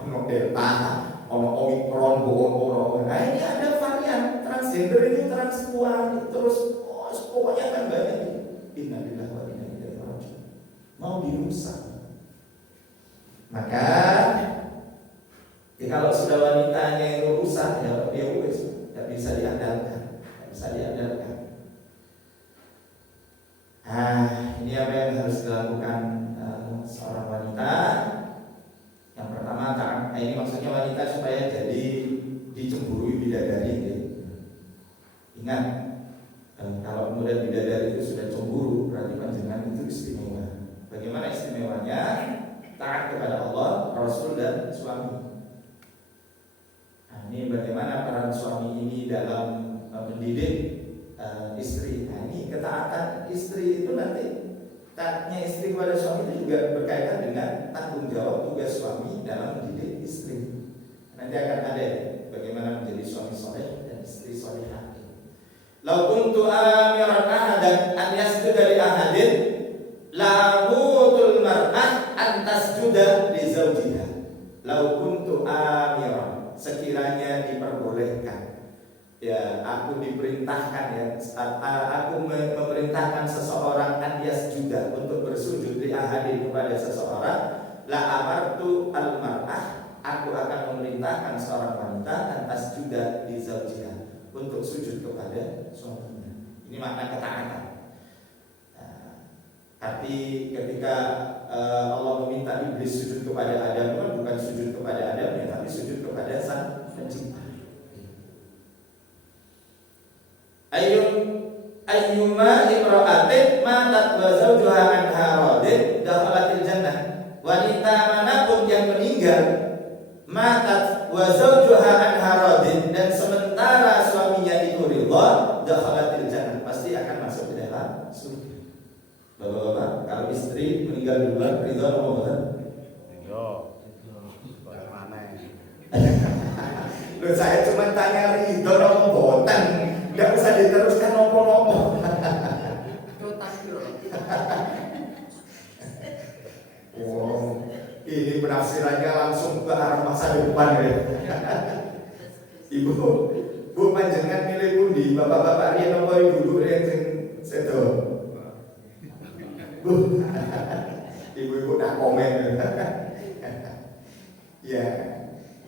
Ono Delta, ono Omicron, ono. Nah ini ada varian transgender ini transpuan, terus pokoknya kan banyak. Innalillahi wa inna ilaihi raji'un. Mau dirusak. Maka ya kalau sudah wanitanya itu rusak ya wes, tidak bisa diandalkan, ini apa yang harus dilakukan seorang wanita? Yang pertama, ini maksudnya wanita supaya jadi dicemburui bidadari. Ingat, kalau kemudian bidadari itu sudah cemburu, berarti panjenengan itu istimewa. Bagaimana istimewanya? Taat kepada Allah, Rasul dan suami. Nah, ini bagaimana peran suami ini dalam mendidik istri. Nah, ini ketaatan istri itu nanti, taatnya istri kepada suami itu juga berkaitan dengan tanggung jawab tugas suami dalam mendidik istri. Nanti akan ada bagaimana menjadi suami soleh dan istri solehah. Lau kuntu amiran ahadan an yasjuda li ahadin la'utul mar'ah an tasjuda li zawjiha. Lau kuntu amiran, sekiranya diperbolehkan, ya aku diperintahkan ya, aku memerintahkan seseorang an yasjuda untuk bersujud li ahadin kepada seseorang, la amartu al mar'ah, aku akan memerintahkan seorang wanita an tasjuda li zawjiha, untuk sujud kepada suaminya. Ini makna ketaatan. Arti ketika Allah meminta iblis sujud kepada Adam, kan bukan sujud kepada Adam ya, tapi sujud kepada Sang Pencipta. Ayyuma imra'atin matat wa zawjuha anha radin dakhalatil jannah. Wanita manapun yang meninggal matat wa zawjuha anha radin, dan sementara suaminya itu ridha, dakhalatil jannah, pasti akan masuk ke dalam surga. Bapak-bapak, kalau istri meninggal duluan, ridha apa bukan? Ridha. Bagaimana? Loh, saya cuma tanya ridha apa bukan? Enggak usah diteruskan nopo-nopo. Wow, ini penafsirannya langsung ke arah masa depan ya. Ibu, Bu panjenengan milih pundi? Bapak-bapak riyen apa ibu-ibu riyen sing sedo? Bu, ibu-ibu tak komen. Ya,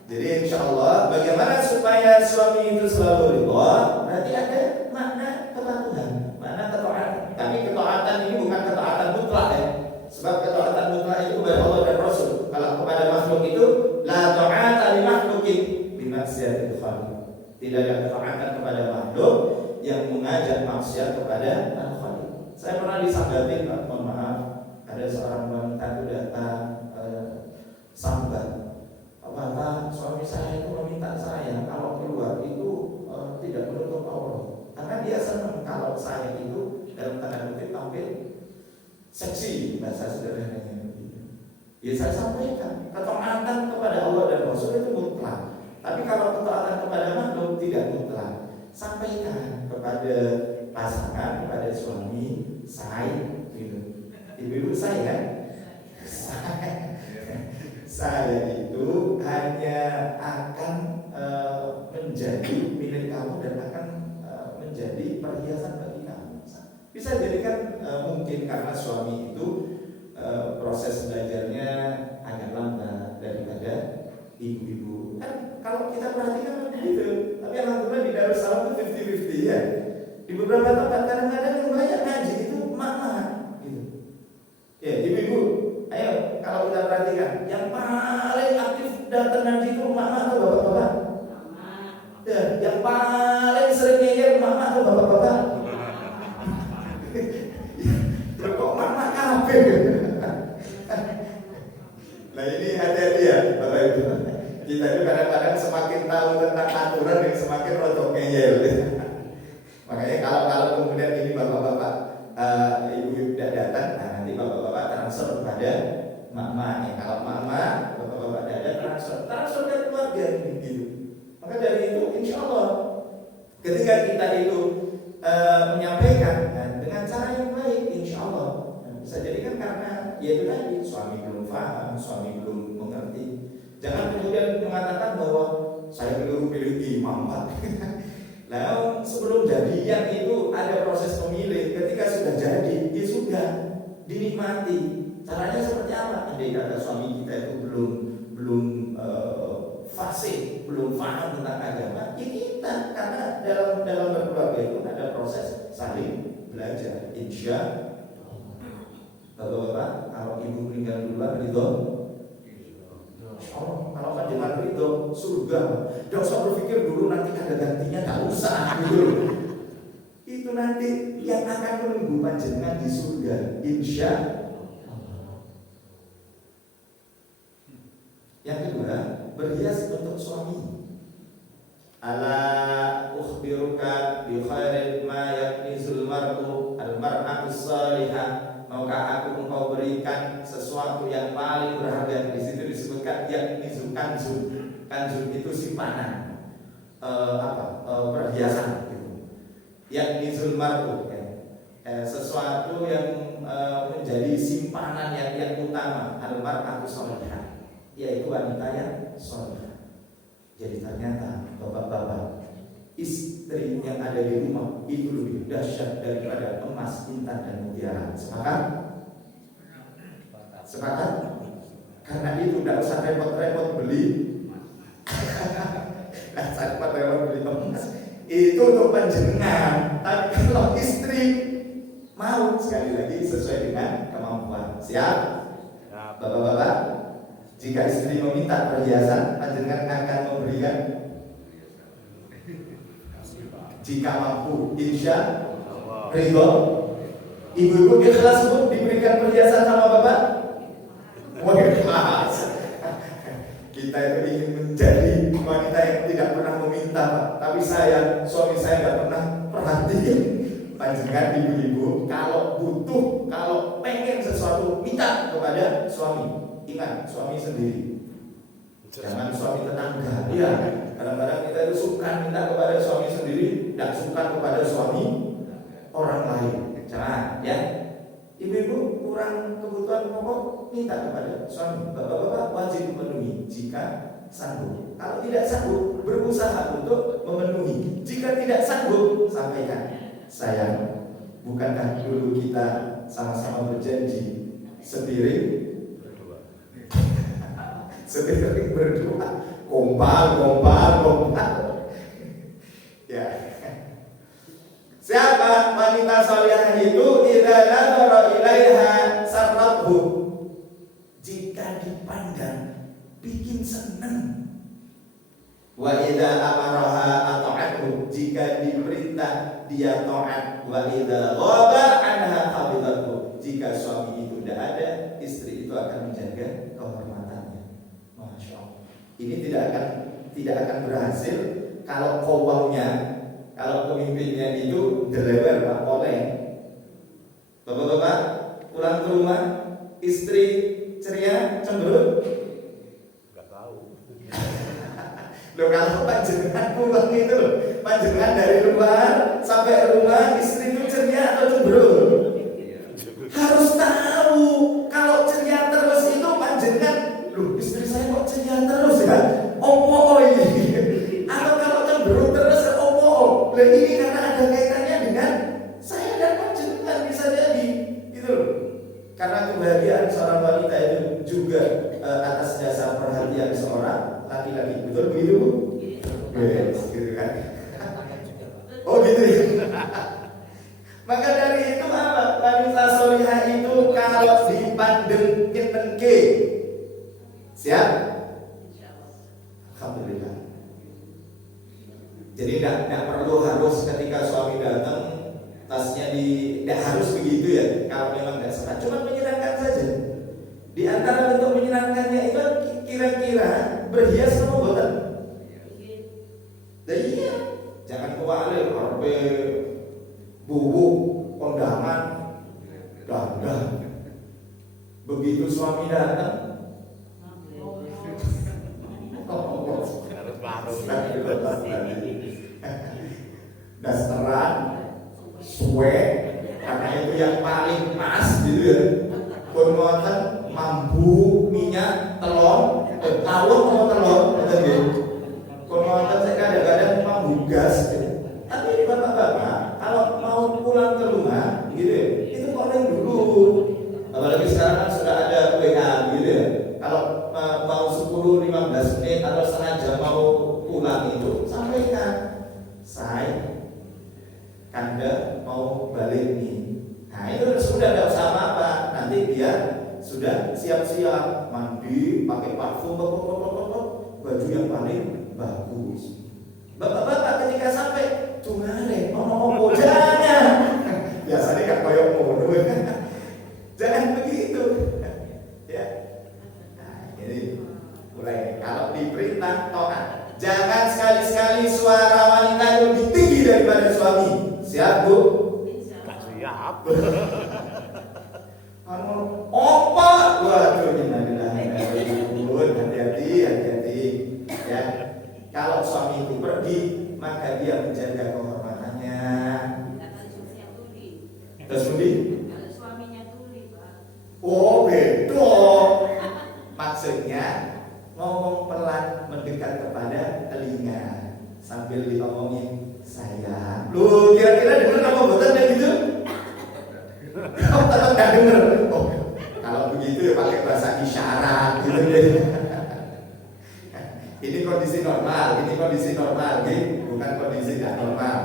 jadi insya Allah bagaimana supaya suami itu selalu ridha? Berarti ada makna kepatuhan, makna ketaatan. Tapi ketaatan ini bukan ketaatan mutlak ya. Sebab ketaatan mutlak itu kepada Allah dan Rasul. Kalau kepada makhluk itu la ta'ata li makhluqin bi maksiatil khaliq. Tidak ada ketaatan kepada makhluk yang mengajak maksiat kepada al-khaliq. Saya pernah disambatin, Pak, mohon maaf, ada seorang wanita itu datang sambat, Bapak, suami saya itu meminta saya kalau keluar itu tidak menutup aurat, karena dia senang kalau saya itu dalam tanda kutip tampil seksi, bahasa sederhananya. Ya saya sampaikan, ketaatan kepada Allah dan Rasul itu mutlak. Tapi kalau ketaatan kepada makhluk tidak mutlak. Sampaikan kepada pasangan, kepada suami, saya gitu. Ibu-ibu saya kan? Saya itu hanya akan menjadi milik kamu dan akan menjadi perhiasan bagi kamu. Bisa jadi kan mungkin karena suami itu proses belajarnya agak lambat daripada ibu-ibu. Kan kalau kita perhatikan begitu. Tapi alhamdulillah di Darussalam itu 50-50 ya. Di beberapa tempat kadang-kadang yang banyak ngaji itu mama gitu. Ya, ibu-ibu, ayo kalau kita perhatikan, yang paling aktif datang ngaji itu mama atau bapak-bapak? Mama. Ya, yang Kita itu kadang-kadang semakin tahu tentang aturan yang semakin rodok ngeyel. Makanya kalau kemudian ini bapak-bapak ibu-ibu tidak datang, nah nanti bapak-bapak transfer kepada mama. Kalau mama, bapak-bapak tidak ada transfer ke keluarga gitu. Maka dari itu insya Allah ketika kita itu menyampaikan dengan cara yang baik, insya Allah bisa jadi kan karena ya itu tadi suami belum paham, suami belum mengerti. Jangan kemudian mengatakan bahwa saya pilih imam Pak. Nah, sebelum jadian itu ada proses memilih. Ketika sudah jadi, ya sudah dinikmati. Caranya seperti apa? Andai kata suami kita itu belum fasih, belum paham tentang agama, ya kita karena dalam berkeluarga itu ada proses saling belajar. Insya Bapak-bapak, kalau ibu meninggal duluan ridho, kalau panjangan ridho surga. Tidak usah berpikir dulu nanti ada gantinya, tak usah gitu. Itu nanti yang akan menunggu panjenengan di surga, insya. Yang kedua, berhias untuk suami. Ala ukhbiruka bi khairin ma yaknizul mar'u al-mar'atu salihah. Maukah aku engkau berikan sesuatu yang paling berharga? Di situ disebutkan yaknizul kanzun. Kanzun itu simpanan, perhiasan gitu. Yaknizul mar'u, sesuatu yang menjadi simpanan yang utama. Al-mar'atu salihah, yaitu wanita yang salihah. Jadi ternyata bapak-bapak, istri yang ada di rumah itu lebih dahsyat daripada emas, intan, dan mutiara. Sepakat? Sepakat? Karena itu tidak usah repot-repot beli. Repot-repot beli emas. Itu untuk panjenengan. Tapi kalau istri mau, sekali lagi sesuai dengan kemampuan. Siap? Bapak-bapak, jika istri meminta perhiasan, panjenengan akan memberikan. Jika mampu, insya ridho. Ibu-ibu ikhlas bu diberikan perhiasan sama bapak? Wah, ikhlas. Kita itu ingin menjadi wanita yang tidak pernah meminta, Pak. Tapi suami saya tidak pernah perhatiin. Panjenengan ibu-ibu, kalau butuh, kalau pengen sesuatu, minta kepada suami. Ingat, suami sendiri. Jangan suami tetangga. Iya, kadang-kadang kita itu suka minta kepada suami sendiri, tidak suka kepada suami orang lain. Jangan, ya. Ibu-ibu kurang kebutuhan pokok, minta kepada suami. Bapak-bapak wajib memenuhi jika sanggup. Kalau tidak sanggup, berusaha untuk memenuhi. Jika tidak sanggup, sampaikan. Sayang, bukankah dulu kita sama-sama berjanji sepiring sepiring berdua, kompal. Ya. Siapa wanita salihah itu? Idza nadhara ilaiha sarrathu. Jika dipandang bikin senang. Wa idza amaraha ata'athu. Jika diperintah dia taat. Wa idza ghaba anha hafidathu. Jika suami itu tidak ada, istri itu akan menjaga kehormatannya. Masya Allah. Ini tidak akan berhasil kalau kawamnya, kalau pemimpinnya itu delewer Pak oleh. Bapak-bapak pulang ke rumah, istri ceria, cemberut? Enggak tahu. Loh, kalau panjenengan pulang itu loh, panjenengan dari luar sampai rumah, istri itu ceria atau cemberut? Harus tahu. Kalau ceria terus itu panjenengan, loh istri saya kok ceria terus ya? Opo ini. Atau kalau cemberut terus opo. Lah ini karena ada kaitannya dengan saya dan panjenengan, bisa jadi gitu loh. Karena kebahagiaan seorang wanita itu juga atas dasar perhatian seorang laki-laki. Betul begitu Bu? Yes, gitu kan. Oh gitu ya. Maka dari itu apa? Wanita solihah itu kalau dipandang nyetengke. Siap? Alhamdulillah. Jadi tidak perlu harus ketika suami datang tasnya tidak harus begitu ya. Kalau memang tidak sempat, cuma menyenangkan saja. Di antara bentuk menyenangkannya itu kira-kira berhias sama boten. Dan iya, jangan kuali arpe bubuk kondangan dandan. Begitu suami datang, Harus baru. dasteran, suwe, karena itu yang paling pas gitu ya. Konmoten mambu minyak telur, tawon mau telur, gitu. Konmoten saya kadang-kadang mambu gas. Gitu. Tapi bapak-bapak kalau mau pulang ke rumah, gitu ya, itu koneng dulu. Apalagi sekarang sudah ada WA, gitu ya. Kalau mau 10-15 menit atau setengah jam mau pulang itu, sampaikan. Saya Kanda mau balik nih. Nah itu sudah tidak usah apa-apa. Nanti dia sudah siap-siap mandi, pakai parfum, baju yang paling bagus. Bapak-bapak ketika sampai tungare, mau jangan. Biasanya kan koyok mau jangan begitu. Ya. Nah ini mulai kalau diperintah taat. Jangan sekali-sekali suara wanita itu lebih tinggi daripada suami. Siap, Bu? Gak siap. Opa, waduh, hati-hati, ya. Kalau suami itu pergi, maka dia menjaga kehormatannya. Terus Budi? Kalau suaminya tuli, Pak. Oh, beda. Maksudnya ngomong pelan mendekat kepada telinga sambil diomongin sayang. Lu kira-kira denger apa boten kayak gitu? Oh, tetap gak denger. Oh, kalau begitu ya pakai bahasa isyarat gitu deh. Ini kondisi normal, bukan kondisi gak normal.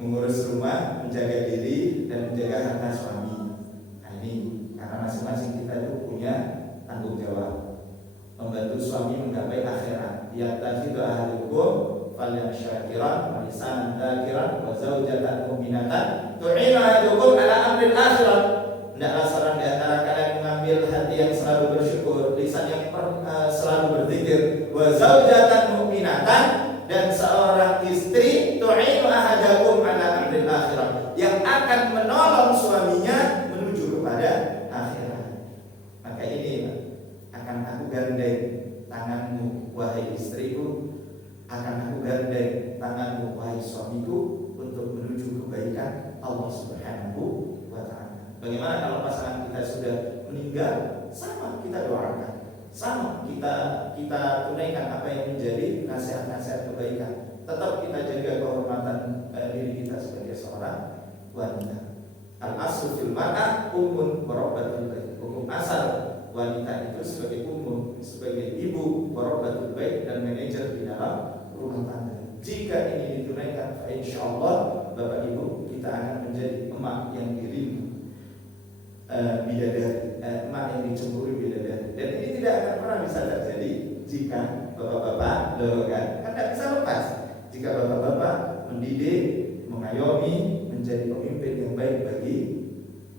Mengurus rumah, menjaga diri dan menjaga harta suami. Nah ini karena masing-masing kita itu punya tanggung jawab membantu suami menggapai akhirat. Ya tajidu ahadukum falyasyakiran wa lisanan dzakiran wa zaujatan mu'minatan tu'inu ahadukum ala amril akhirat. Hendaklah seorang di antara kalian mengambil hati yang selalu bersyukur, lisan yang selalu berzikir, wa zaujatan mu'minatan, dan seorang istri tu'inu ahadakum ala amril akhirat, yang akan menolong suaminya menuju kepada akhirat. Maka ini akan aku gandeng tanganmu wahai istriku, akan aku gandeng tanganmu wahai suamiku untuk menuju kebaikan Allah Subhanahu wa ta'ala. Bagaimana kalau pasangan kita sudah meninggal? Sama kita doakan, sama kita tunaikan apa yang menjadi nasihat-nasihat kebaikan. Tetap kita jaga kehormatan diri kita sebagai seorang wanita. Al-aslu fil mar'ah ummun wa rabbatul bait. Hukum asal wanita itu sebagai umum, sebagai ibu, warabbatul bait, dan manajer di dalam rumah tangga. Jika ini ditunaikan, insyaallah Bapak Ibu, kita akan menjadi emak yang dirindu, bidadari, emak yang dicemburu bidadari. Dan ini tidak akan pernah bisa terjadi jika bapak-bapak dorongan, kan tidak bisa lepas. Jika bapak-bapak mendidik, mengayomi, menjadi pemimpin yang baik bagi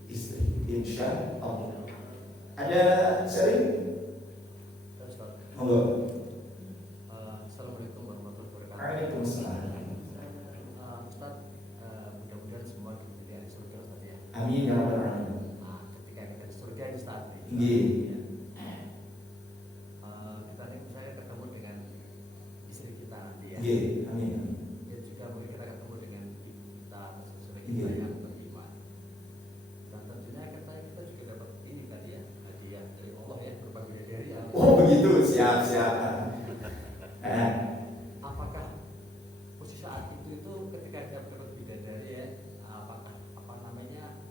istri, insya Allah. Ada sharing? Monggo. Assalamualaikum warahmatullahi wabarakatuh. Waalaikumsalam. Ustaz, mudah-mudahan semua diberi ahli surga, Ustaz ya. Amin ya rabbal alamin. Ketika kita di surga ini, Ustaz. Nggih. Kita ini saya ketemu dengan istri kita nanti ya. Nggih, amin. Dan juga mungkin kita ketemu dengan ibu kita, saudara Nggih. kita yang beriman. Dan tentunya kita juga dapat ini tadi ya, hadiah dari Allah ya, berupa bidadari ya. Oh begitu, siap. Apakah posisi saat itu ketika dia menurut bidadari ya, apakah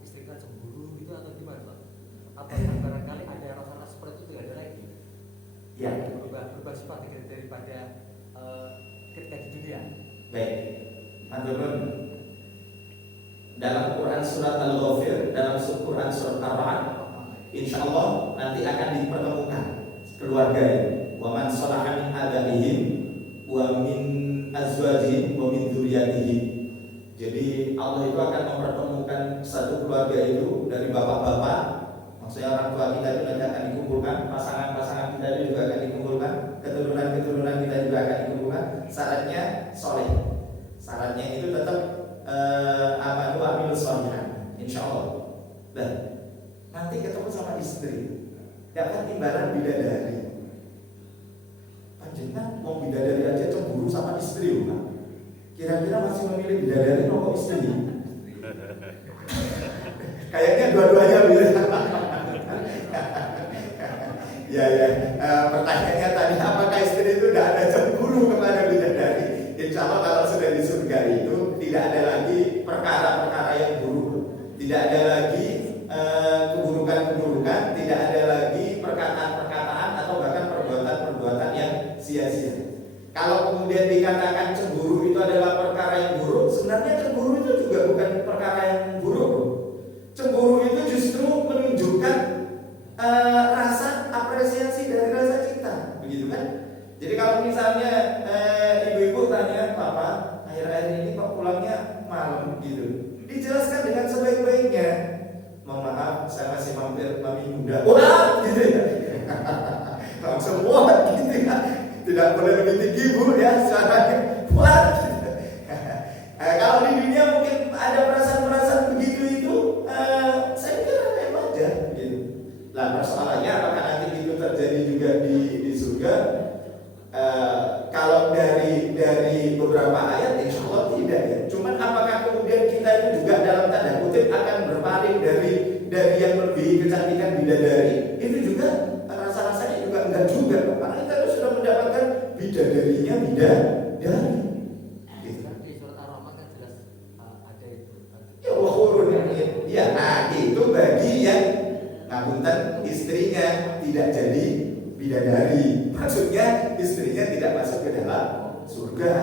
istri kita cemburu gitu atau gimana, Pak? Apakah barangkali ada rasa-rasa seperti itu tidak ada lagi? Ya. Berubah sifat daripada ketika di dunia. Baik. Maturun. Dalam Quran surat Al-Ghafir, dalam Quran surat Ar-Ra'd, insyaallah nanti akan dipertemukan keluarga ini. Wa man salaha min abaihim wa min azwajihim wa min dzurriyyatihim. Jadi Allah itu akan mempertemukan satu keluarga itu dari bapak-bapak, Maksudnya orang tua kita itu nanti akan dikumpulkan, pasangan-pasangan kita itu juga akan dikumpulkan, keturunan-keturunan kita juga akan dikumpulkan. Syaratnya soleh. Syaratnya itu tetap amanu amilus sholihan, insyaallah. Dan nanti ketemu sama istri, dapat imbalan bidadari. Panjenengan mau bidadari aja cemburu sama istri, Pak. Kira-kira masih memilih bidadari atau istri? Kayaknya dua-duanya bisa. Ya. Pertanyaannya tadi, apakah istri itu tidak ada cemburu kepada bidadari? Insya Allah kalau sudah di surga itu tidak ada lagi perkara-perkara yang buruk, tidak ada lagi keburukan-keburukan, tidak ada lagi perkataan-perkataan atau bahkan perbuatan-perbuatan yang sia-sia. Kalau kemudian dikatakan cemburu itu adalah perkara yang buruk, sebenarnya cemburu itu juga bukan perkara yang buruk. Cemburu itu justru menunjukkan rasa apresiasi dari rasa cinta, begitu kan? Jadi kalau misalnya ibu-ibu tanya, Papa, akhir-akhir ini kok pulangnya malam gitu, dijelaskan dengan sebaik-baiknya. Mohon maaf, saya masih mampir mami muda. Wah, gitu ya. Langsung wah, gitu ya. Tidak boleh lebih tinggi bu ya suaranya. Wah, gitu. Kalau di dunia mungkin ada perasaan-perasaan begitu itu, saya pikir ada yang wajar gitu. Lah persoalannya apakah nanti itu terjadi juga di surga? Kalau dari beberapa ayat insya Allah tidak ya. Cuman apakah kemudian kita itu juga dalam tanda kutip akan berpaling dari yang lebih kecantikan bidadari? Itu juga rasa-rasanya juga enggak juga, karena kita itu sudah mendapatkan bidadarinya bidadari. Gitu. Di surat Ar-Rahman kan jelas ada itu. Ya Allah hurun ya. Nah itu bagi yang ngapunten istrinya tidak jadi bidadari, maksudnya istrinya tidak masuk ke dalam surga.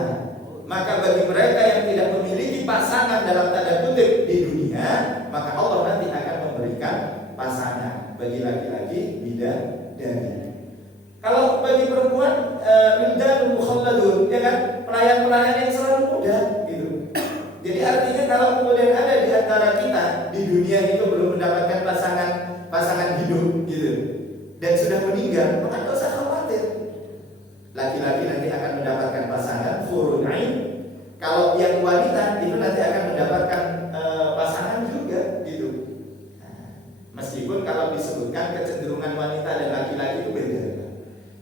Maka bagi mereka yang tidak memiliki pasangan dalam tanda kutip di dunia, maka Allah nanti akan memberikan pasangan bagi laki-laki bidadari. Kalau bagi perempuan wildanun mukhalladun, ya kan, pelayan-pelayan yang selalu muda gitu. Jadi artinya kalau kemudian ada di antara kita di dunia itu belum mendapatkan pasangan hidup gitu dan sudah meninggal, maka tidak usah khawatir. Laki-laki nanti akan mendapatkan pasangan hurun ain. Kalau yang wanita itu nanti akan mendapatkan pasangan juga gitu. Nah, meskipun kalau disebutkan kecenderungan wanita dan laki-laki itu beda.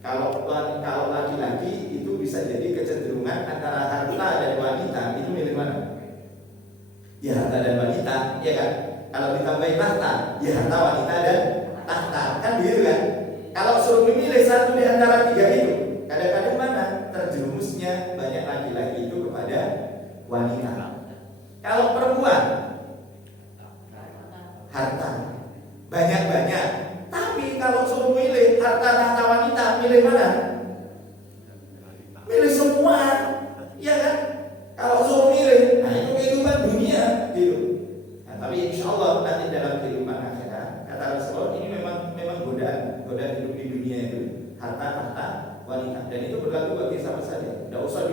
Kalau laki-laki itu bisa jadi kecenderungan antara harta dan wanita itu milih mana? Ya harta dan wanita, ya kan? Kalau ditambahin tahta, ya harta wanita dan tahta, kan begitu kan? Kalau suruh memilih satu di antara tiga itu, kadang-kadang mana terjerumusnya banyak laki-laki itu kepada wanita. Kalau perempuan, harta banyak-banyak. Tapi kalau suruh milih harta tahta wanita, milih mana? Milih semua, ya kan? Kalau suruh milih, nah itu kehidupan dunia gitu. Nah, tapi insya Allah nanti dalam kehidupan akhirat, kata Rasulullah, ini memang godaan hidup di dunia itu harta wanita, dan itu berlaku bagi siapa saja. Tidak usah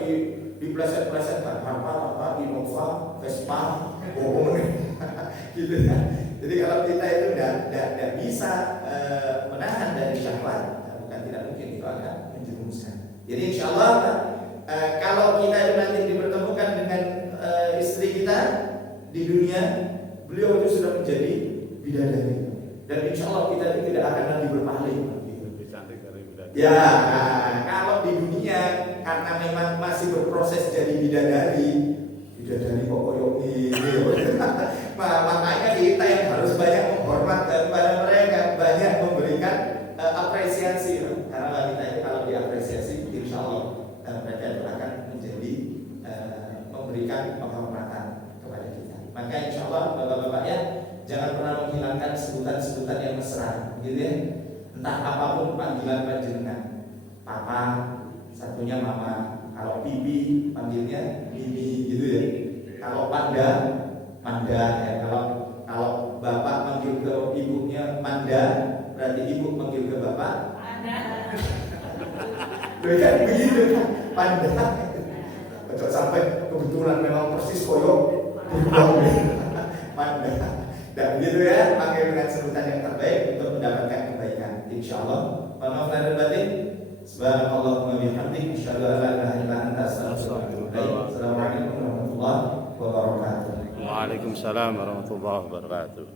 dipleset-plesetkan harta Innova, Vespa, gitu ya. Jadi kalau kita itu tidak bisa menahan dari syahwat, bukan tidak mungkin itu akan menjerumuskan. Jadi insya Allah kalau kita itu nanti dipertemukan dengan istri kita di dunia, beliau itu sudah menjadi bidadari, dan insya Allah kita itu tidak akan lagi berpaling. Ya, kalau di dunia karena memang masih berproses jadi bidadari kok koyok ini. Makanya kita yang harus banyak menghormat kepada mereka, banyak memberikan apresiasi. Karena wanita itu kalau diapresiasi, insya Allah mereka itu akan menjadi memberikan penghormatan kepada kita. Maka insya Allah bapak-bapak ya, jangan pernah menghilangkan sebutan-sebutan yang mesra, gitu ya. Entah apapun panggilan panjenengan, papa, satunya mama. Kalau bibi panggilnya bibi, gitu ya. Kalau panda ya. Kalau bapak manggil ke ibunya manda, berarti ibu manggil ke bapak kan begitu kan, panda. Betul, sampai kebetulan memang persis koyok panda. Dan begitu ya, panggil dengan sebutan yang terbaik untuk mendapatkan kebaikan. Insyaallah. Mohon maaf lahir batin. Subhanallahumma bihamdik asyhadu an la ilaha illa anta astaghfiruka wa atubu ilaik. Assalamualaikum warahmatullahi wabarakatuh. Waalaikumsalam warahmatullahi wabarakatuh.